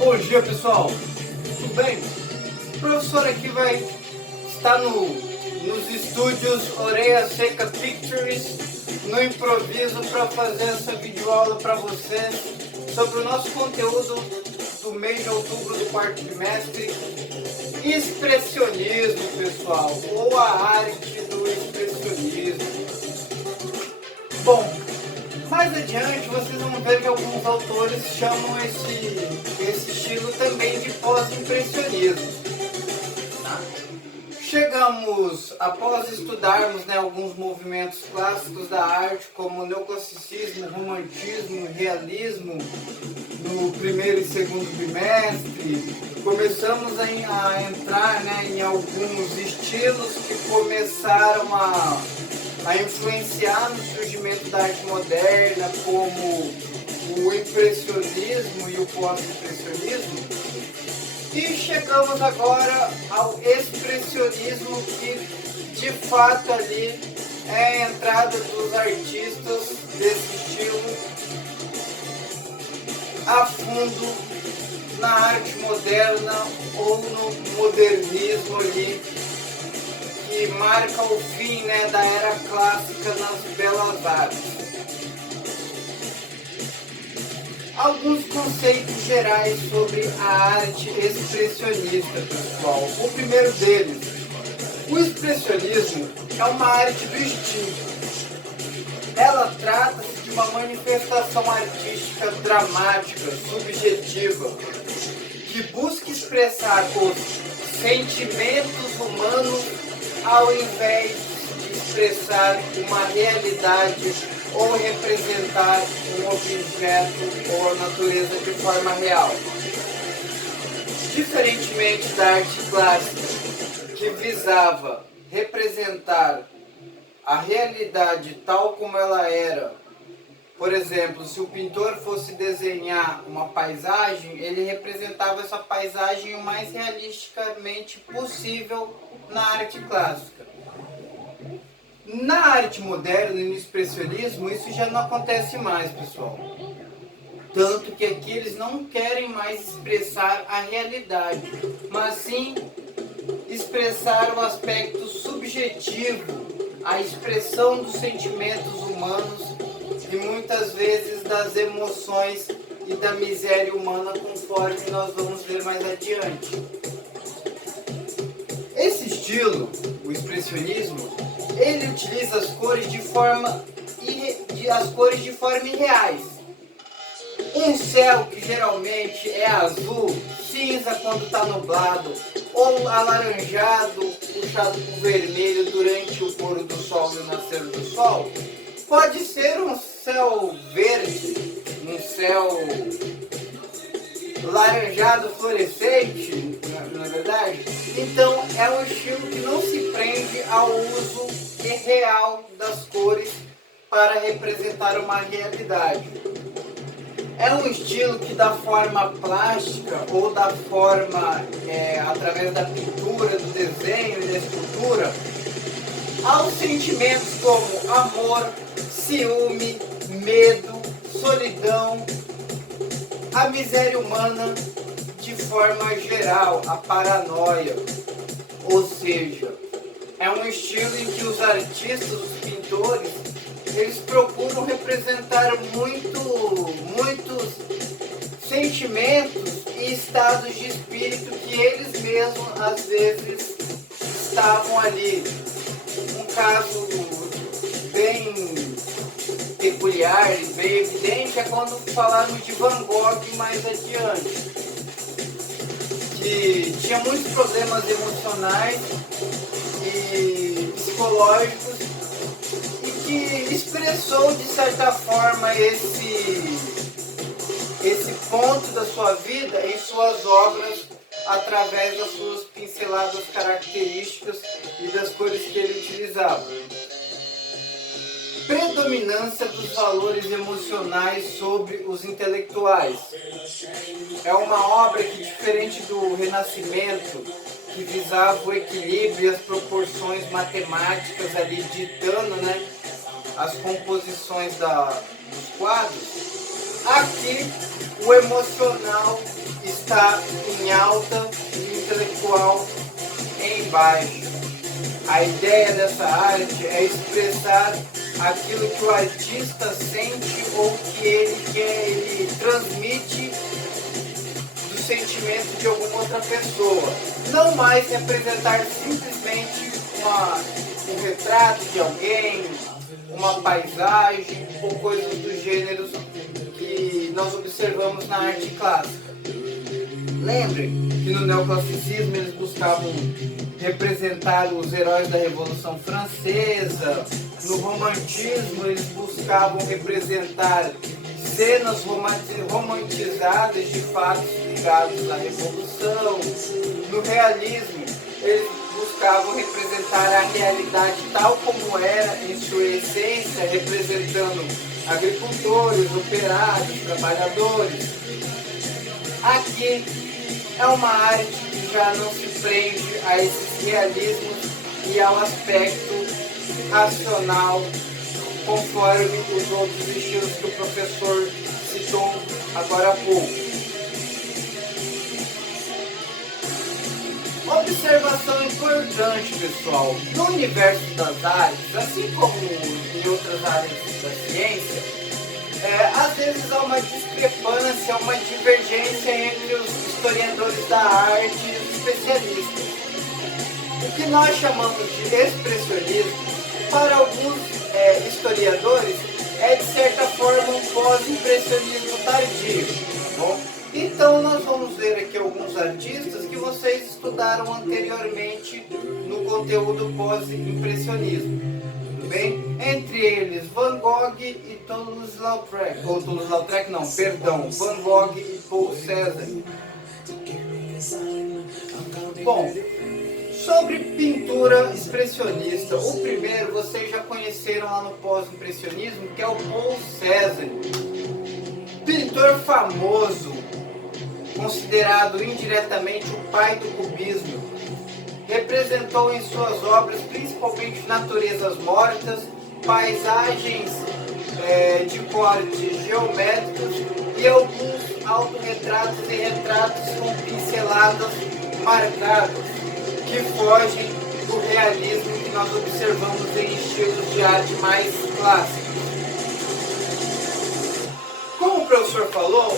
Bom dia, pessoal, tudo bem? O professor aqui vai estar nos estúdios Orelha Seca Pictures, no improviso, para fazer essa videoaula para vocês sobre o nosso conteúdo do mês de outubro do quarto trimestre, expressionismo, pessoal, ou a arte do expressionismo. Bom, mais adiante vocês vão ver que alguns autores chamam esse estilo também de pós-impressionismo. Tá? Chegamos, após estudarmos alguns movimentos clássicos da arte, como neoclassicismo, romantismo, realismo, no primeiro e segundo bimestre, começamos a entrar em alguns estilos que começaram a influenciar no surgimento da arte moderna, como o impressionismo e o pós-impressionismo. E chegamos agora ao expressionismo, que de fato ali é a entrada dos artistas desse estilo a fundo na arte moderna ou no modernismo ali, que marca o fim da era clássica nas belas artes. Alguns conceitos gerais sobre a arte expressionista, pessoal. O primeiro deles, o expressionismo é uma arte do instinto. Ela trata-se de uma manifestação artística dramática, subjetiva, que busca expressar os sentimentos humanos ao invés de expressar uma realidade ou representar um objeto ou a natureza de forma real. Diferentemente da arte clássica, que visava representar a realidade tal como ela era. Por exemplo, se o pintor fosse desenhar uma paisagem, ele representava essa paisagem o mais realisticamente possível na arte clássica. Na arte moderna e no expressionismo, isso já não acontece mais, pessoal. Tanto que aqui eles não querem mais expressar a realidade, mas sim expressar o aspecto subjetivo, a expressão dos sentimentos humanos e muitas vezes das emoções e da miséria humana, conforme nós vamos ver mais adiante. Esse estilo, o expressionismo, ele utiliza as cores de forma irreais. Um céu que geralmente é azul, cinza quando está nublado, ou alaranjado, puxado para o vermelho durante o pôr do sol e o nascer do sol, pode ser um céu verde, um céu laranjado fluorescente, não é verdade? Então é um estilo que não se prende ao uso real das cores para representar uma realidade. É um estilo que dá forma plástica ou dá forma através da pintura, do desenho e da escultura aos sentimentos como amor, ciúme, medo, solidão, a miséria humana de forma geral, a paranoia. Ou seja, é um estilo em que os artistas, os pintores, eles procuram representar muitos sentimentos e estados de espírito que eles mesmos às vezes estavam ali. Um caso bem peculiar e bem evidente é quando falarmos de Van Gogh mais adiante, que tinha muitos problemas emocionais e psicológicos e que expressou de certa forma esse ponto da sua vida em suas obras através das suas pinceladas características e das cores que ele utilizava. Predominância dos valores emocionais sobre os intelectuais. É uma obra que, diferente do Renascimento, que visava o equilíbrio e as proporções matemáticas ali, ditando as composições dos quadros, aqui o emocional está está em alta e o intelectual em baixo. A ideia dessa arte é expressar aquilo que o artista sente ou que ele transmite do sentimento de alguma outra pessoa. Não mais representar simplesmente um retrato de alguém, uma paisagem ou coisas do gênero que nós observamos na arte clássica. Lembre que no neoclassicismo eles buscavam representar os heróis da Revolução Francesa, no romantismo eles buscavam representar cenas romantizadas de fatos ligados à Revolução, no realismo eles buscavam representar a realidade tal como era em sua essência, representando agricultores, operários, trabalhadores. Aqui é uma arte que já não se prende a esses realismos e ao aspecto racional, conforme os outros estilos que o professor citou agora há pouco. Observação importante, pessoal. No universo das artes, assim como em outras áreas da ciência, às vezes há uma discrepância, uma divergência entre os historiadores da arte e os especialistas. O que nós chamamos de expressionismo, para alguns historiadores, é de certa forma um pós-impressionismo tardio. Tá bom? Então nós vamos ver aqui alguns artistas que vocês estudaram anteriormente no conteúdo pós-impressionismo. Tudo bem? Entre eles Van Gogh e Toulouse-Lautrec. Ou Toulouse-Lautrec não, perdão, Van Gogh e Paul Cézanne. Bom, sobre pintura expressionista, o primeiro vocês já conheceram lá no pós-impressionismo, que é o Paul Cézanne. Pintor famoso, considerado indiretamente o pai do cubismo, representou em suas obras principalmente naturezas mortas, paisagens de cortes geométricos e alguns autorretratos e retratos com pinceladas marcadas, que fogem do realismo que nós observamos em estilos de arte mais clássicos. Como o professor falou,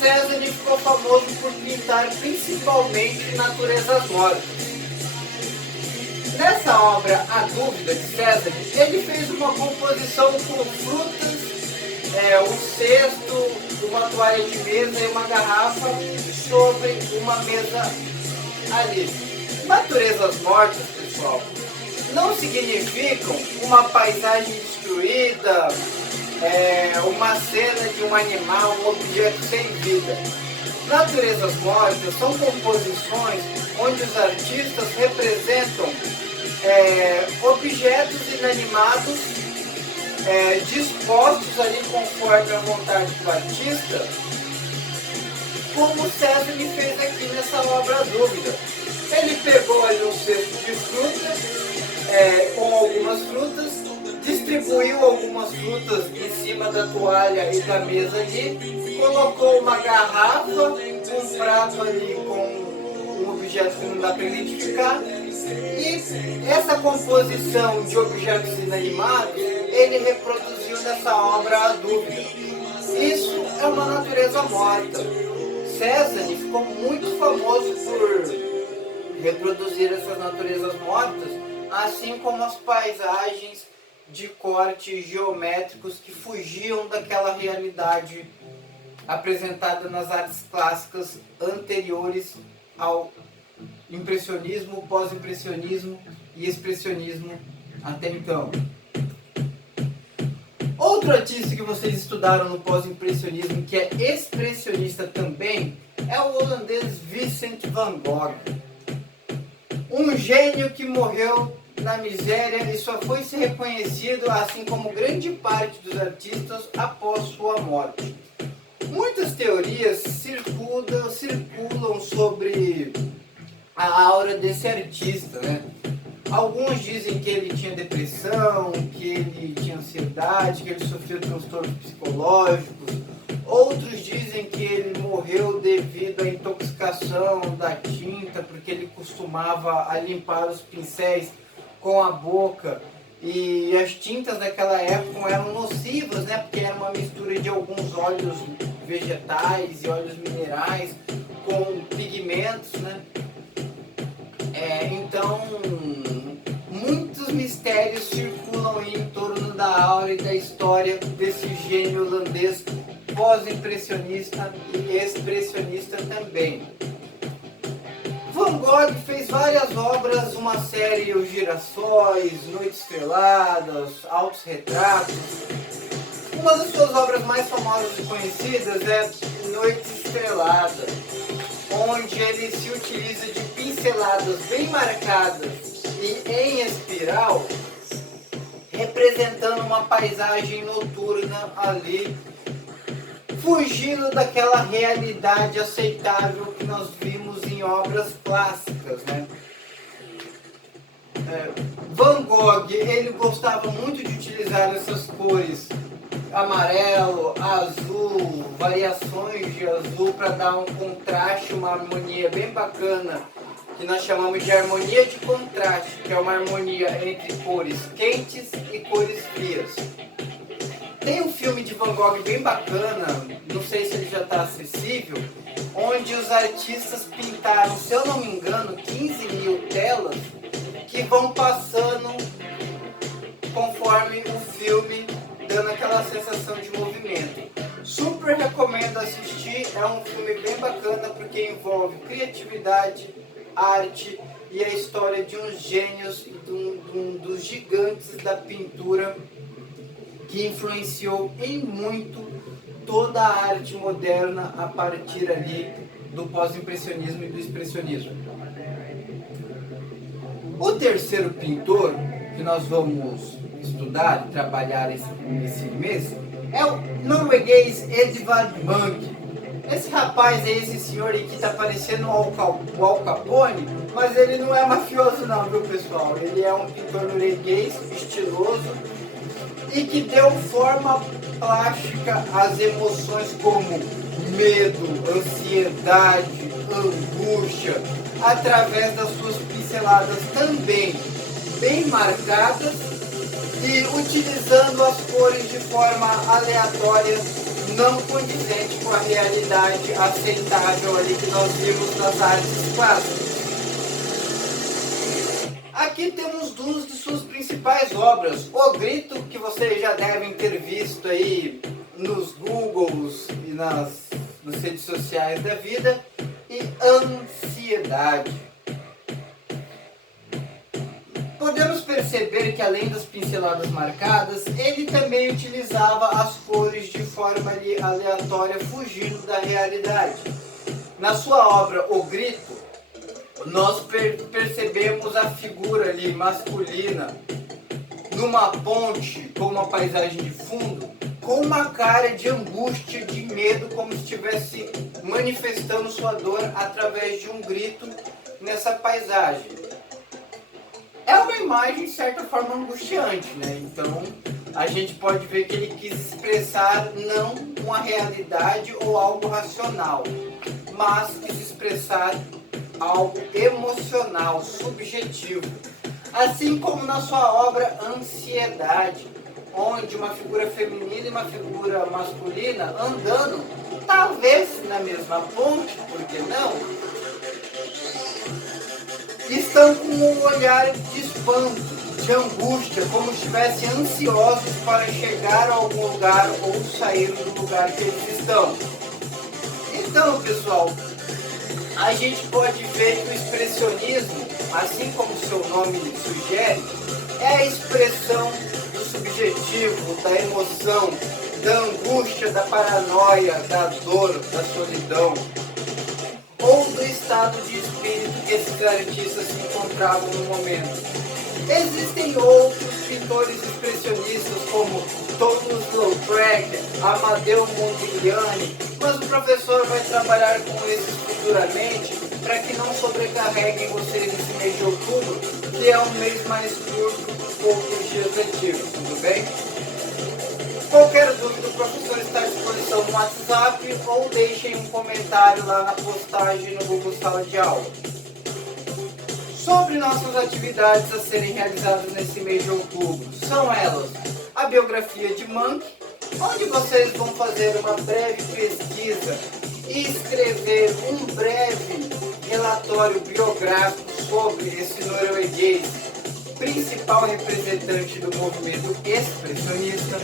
Cézanne ficou famoso por pintar principalmente naturezas mortas. Nessa obra, A Dúvida, de Cézanne, ele fez uma composição com frutas, um cesto, uma toalha de mesa e uma garrafa sobre uma mesa ali. Naturezas mortas, pessoal, não significam uma paisagem destruída, uma cena de um animal, um objeto sem vida. Naturezas mortas são composições onde os artistas representam objetos inanimados dispostos ali conforme a vontade do artista, como Cézanne fez aqui nessa obra A Dúvida. Ele pegou ali um cesto de frutas, com algumas frutas, distribuiu algumas frutas em cima da toalha e da mesa ali, colocou uma garrafa, um prato ali com um objeto que não dá para identificar, e essa composição de objetos inanimados ele reproduziu nessa obra A Dúvida. Isso é uma natureza morta. Cézanne ficou muito famoso por reproduzir essas naturezas mortas, assim como as paisagens de cortes geométricos que fugiam daquela realidade apresentada nas artes clássicas anteriores ao impressionismo, pós-impressionismo e expressionismo até então. Outro artista que vocês estudaram no pós-impressionismo, que é expressionista também, é o holandês Vincent van Gogh. Um gênio que morreu na miséria e só foi ser reconhecido, assim como grande parte dos artistas, após sua morte. Muitas teorias circulam sobre a aura desse artista, né? Alguns dizem que ele tinha depressão, que ele tinha ansiedade, que ele sofreu transtornos psicológicos. Outros dizem que ele morreu devido à intoxicação da tinta, porque ele costumava a limpar os pincéis com a boca. E as tintas daquela época eram nocivas, né? Porque era uma mistura de alguns óleos vegetais e óleos minerais com pigmentos, né? Então, muitos mistérios circulam aí em torno da aura e da história desse gênio holandês pós-impressionista e expressionista também. Van Gogh fez várias obras, uma série Os Girassóis, Noites Estreladas, Autorretratos. Uma das suas obras mais famosas e conhecidas é Noites Estreladas, onde ele se utiliza de pinceladas bem marcadas e em espiral, representando uma paisagem noturna ali, fugindo daquela realidade aceitável que nós vimos em obras clássicas, né? Van Gogh, ele gostava muito de utilizar essas cores amarelo, azul, variações de azul para dar um contraste, uma harmonia bem bacana, que nós chamamos de harmonia de contraste, que é uma harmonia entre cores quentes e cores frias. Tem um filme de Van Gogh bem bacana, não sei se ele já está acessível, onde os artistas pintaram, se eu não me engano, 15 mil telas que vão passando conforme o filme, dando aquela sensação de movimento. Super recomendo assistir, é um filme bem bacana porque envolve criatividade, arte e a história de uns gênios, dos gigantes da pintura que influenciou em muito toda a arte moderna a partir ali do pós-impressionismo e do expressionismo. O terceiro pintor que nós vamos estudar e trabalhar esse mês é o norueguês Edvard Munch. Esse rapaz aí, esse senhor aí que tá parecendo o Al Capone, mas ele não é mafioso não, viu pessoal? Ele é um pintor norueguês, estiloso, e que deu forma plástica às emoções como medo, ansiedade, angústia, através das suas pinceladas também bem marcadas e utilizando as cores de forma aleatória, não condizente com a realidade aceitável ali que nós vimos nas artes clássicas. Aqui temos duas de suas principais obras, O Grito, que vocês já devem ter visto aí nos Googles e nas redes sociais da vida, e Ansiedade. Podemos perceber que além das pinceladas marcadas, ele também utilizava as cores de forma ali aleatória, fugindo da realidade. Na sua obra O Grito, nós percebemos a figura ali masculina numa ponte com uma paisagem de fundo, com uma cara de angústia, de medo, como se estivesse manifestando sua dor através de um grito nessa paisagem. É uma imagem de certa forma angustiante, né? Então a gente pode ver que ele quis expressar não uma realidade ou algo racional, mas quis expressar algo emocional, subjetivo. Assim como na sua obra Ansiedade, onde uma figura feminina e uma figura masculina andando, talvez na mesma ponte, por que não? Estão com um olhar de espanto, de angústia, como se estivessem ansiosos para chegar a algum lugar ou sair do lugar que eles estão. Então, pessoal, a gente pode ver que o expressionismo, assim como seu nome sugere, é a expressão do subjetivo, da emoção, da angústia, da paranoia, da dor, da solidão, ou do estado de espírito que esses artistas se encontravam no momento. Existem outros pintores expressionistas como Toulouse-Lautrec, Amadeu Modigliani, mas o professor vai trabalhar com esses futuramente para que não sobrecarreguem vocês nesse mês de outubro, que é um mês mais curto, poucos dias letivos, tudo bem? Qualquer dúvida, o professor está à disposição no WhatsApp ou deixem um comentário lá na postagem no Google Sala de Aula. Sobre nossas atividades a serem realizadas nesse mês de outubro, são elas a biografia de Monkey, onde vocês vão fazer uma breve pesquisa e escrever um breve relatório biográfico sobre esse norueguês, principal representante do movimento expressionista.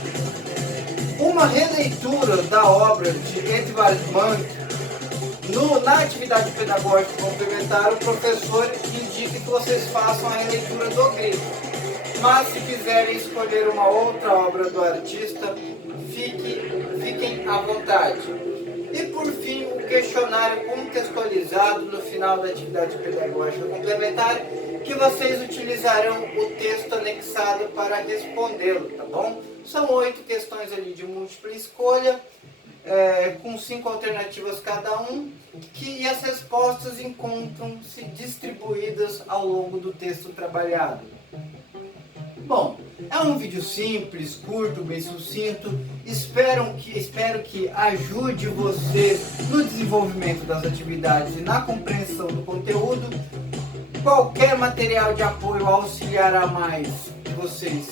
Uma releitura da obra de Edvard Munch. Na atividade pedagógica complementar, o professor indica que vocês façam a releitura do grego. Mas se quiserem escolher uma outra obra do artista, fiquem à vontade. E por fim, o questionário contextualizado no final da atividade pedagógica complementar, que vocês utilizarão o texto anexado para respondê-lo, tá bom? São 8 questões ali de múltipla escolha, com 5 alternativas cada um, e as respostas encontram-se distribuídas ao longo do texto trabalhado. Bom, é um vídeo simples, curto, bem sucinto. Espero que ajude você no desenvolvimento das atividades e na compreensão do conteúdo. Qualquer material de apoio auxiliar a mais que vocês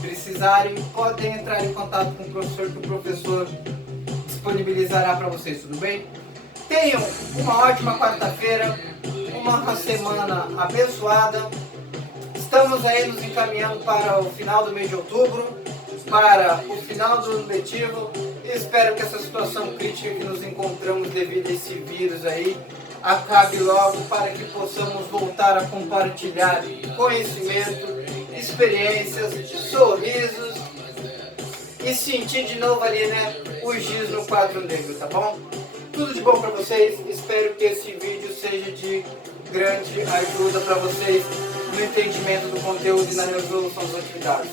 precisarem, podem entrar em contato com o professor, que o professor disponibilizará para vocês, tudo bem? Tenham uma ótima quarta-feira, uma semana abençoada. Estamos aí nos encaminhando para o final do mês de outubro, para o final do ano letivo, e espero que essa situação crítica que nos encontramos devido a esse vírus aí acabe logo, para que possamos voltar a compartilhar conhecimento, experiências, sorrisos e sentir de novo ali, né, o giz no quadro negro, tá bom? Tudo de bom para vocês, espero que esse vídeo seja de grande ajuda para vocês no entendimento do conteúdo e na resolução das atividades.